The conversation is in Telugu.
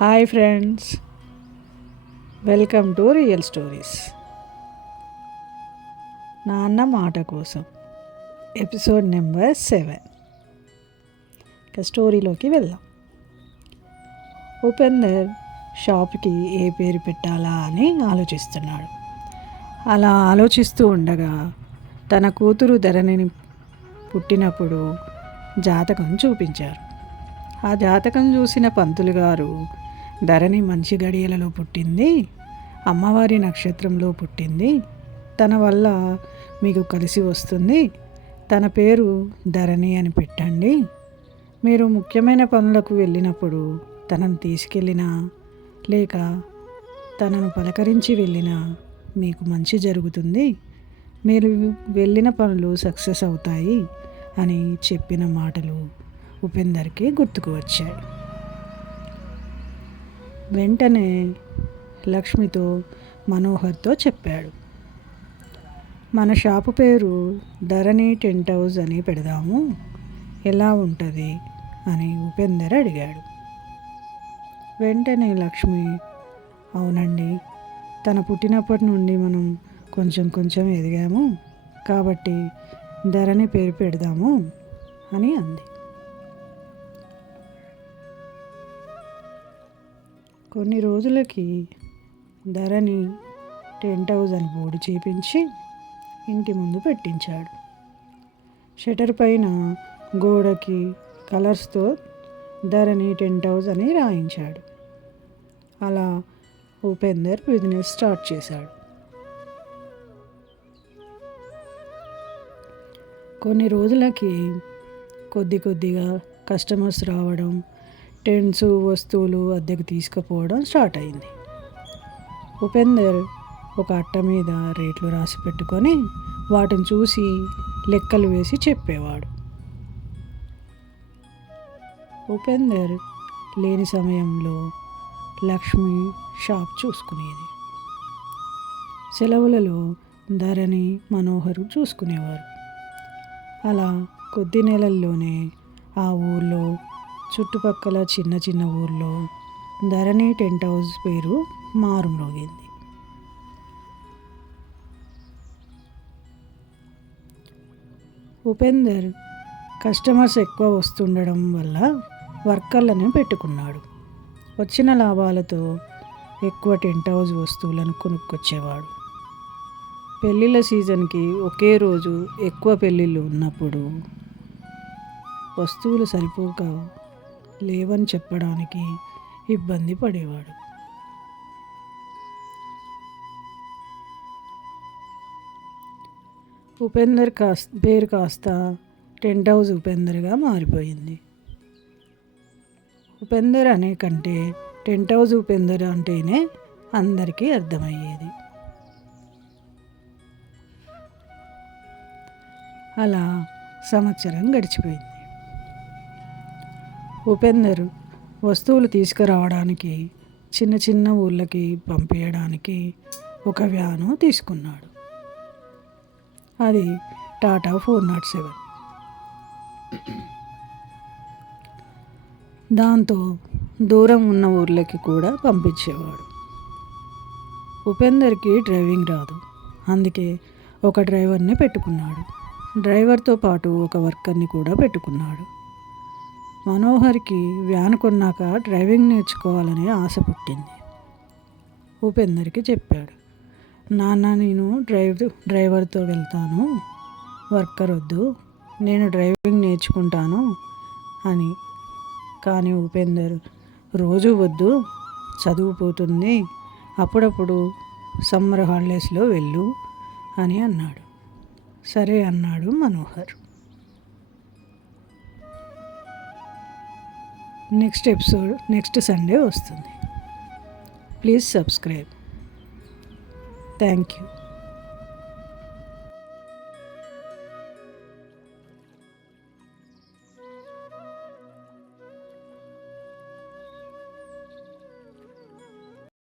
Hi friends, welcome to real stories. నాన్న మాట కోసం ఎపిసోడ్ నెంబర్ 7. ఇక స్టోరీలోకి వెళ్దాం. ఉపేందర్ షాప్కి ఏ పేరు పెట్టాలా అని ఆలోచిస్తున్నాడు. అలా ఆలోచిస్తూ ఉండగా తన కూతురు ధరణిని పుట్టినప్పుడు జాతకం చూపించారు. ఆ జాతకం చూసిన పంతులు గారు, ధరణి మంచి గడియలలో పుట్టింది, అమ్మవారి నక్షత్రంలో పుట్టింది, తన వల్ల మీకు కలిసి వస్తుంది, తన పేరు ధరణి అని పెట్టండి, మీరు ముఖ్యమైన పనులకు వెళ్ళినప్పుడు తనను తీసుకెళ్ళినా లేక తనను పలకరించి వెళ్ళినా మీకు మంచి జరుగుతుంది, మీరు వెళ్ళిన పనులు సక్సెస్ అవుతాయి అని చెప్పిన మాటలు ఉపేందర్కి గుర్తుకు వచ్చాయి. వెంటనే లక్ష్మితో మనోహర్తో చెప్పాడు, మన షాపు పేరు ధరణి టెంట్ హౌస్ అని పెడదాము, ఎలా ఉంటుంది అని ఉపేందర్ అడిగాడు. వెంటనే లక్ష్మి, అవునండి, తన పుట్టినప్పటి నుండి మనం కొంచెం కొంచెం ఎదిగాము కాబట్టి ధరణి పేరు పెడదాము అని అంది. కొన్ని రోజులకి ధరణి టెంట్ హౌస్ అని బోర్డు చేపించి ఇంటి ముందు పెట్టించాడు. షటర్ పైన గోడకి కలర్స్తో ధరణి టెంట్ హౌస్ అని రాయించాడు. అలా ఉపేందర్ బిజినెస్ స్టార్ట్ చేశాడు. కొన్ని రోజులకి కొద్దిగా కస్టమర్స్ రావడం, టెంట్స్ వస్తువులు అద్దెకు తీసుకుపోవడం స్టార్ట్ అయింది. ఉపేందర్ ఒక అట్ట మీద రేట్లు రాసి పెట్టుకొని వాటిని చూసి లెక్కలు వేసి చెప్పేవాడు. ఉపేందర్ లేని సమయంలో లక్ష్మి షాప్ చూసుకునేది. సెలవులలో ధరణి, మనోహరు చూసుకునేవారు. అలా కొద్ది నెలల్లోనే ఆ ఊర్లో, చుట్టుపక్కల చిన్న చిన్న ఊర్లో ధరణి టెంట్ హౌస్ పేరు మారుమ్రోగింది. ఉపేందర్ కస్టమర్స్ ఎక్కువ వస్తుండడం వల్ల వర్కర్లను పెట్టుకున్నాడు. వచ్చిన లాభాలతో ఎక్కువ టెంట్ హౌస్ వస్తువులను కొనుక్కొచ్చేవాడు. పెళ్ళిళ్ళ సీజన్కి ఒకే రోజు ఎక్కువ పెళ్ళిళ్ళు ఉన్నప్పుడు వస్తువులు సరిపోక లేవని చెప్పడానికి ఇబ్బంది పడేవాడు. ఉపేందర్ పేరు కాస్త టెంట్ హౌస్ ఉపేందర్గా మారిపోయింది. ఉపేందర్ అనే కంటే టెంట్ హౌస్ ఉపేందర్ అంటేనే అందరికీ అర్థమయ్యేది. అలా సంవత్సరం గడిచిపోయింది. ఉపేందర్ వస్తువులు తీసుకురావడానికి, చిన్న చిన్న ఊళ్ళకి పంపించడానికి ఒక వ్యాను తీసుకున్నాడు. అది టాటా 407. దాంతో దూరం ఉన్న ఊర్లకి కూడా పంపించేవాడు. ఉపేందర్కి డ్రైవింగ్ రాదు, అందుకే ఒక డ్రైవర్ని పెట్టుకున్నాడు. డ్రైవర్తో పాటు ఒక వర్కర్ని కూడా పెట్టుకున్నాడు. మనోహర్కి వ్యాన్ కొన్నాక డ్రైవింగ్ నేర్చుకోవాలనే ఆశ పుట్టింది. ఉపేందర్కి చెప్పాడు, నాన్న, నేను డ్రైవర్తో వెళ్తాను, వర్కర్ వద్దు, నేను డ్రైవింగ్ నేర్చుకుంటాను అని. కానీ ఉపేందర్, రోజు వద్దు, చదువుపోతుంది, అప్పుడప్పుడు సమ్మర్ హాలిడేస్లో వెళ్ళు అని అన్నాడు. సరే అన్నాడు Manohar. Next episode next Sunday వస్తుంది. Please subscribe. Thank you.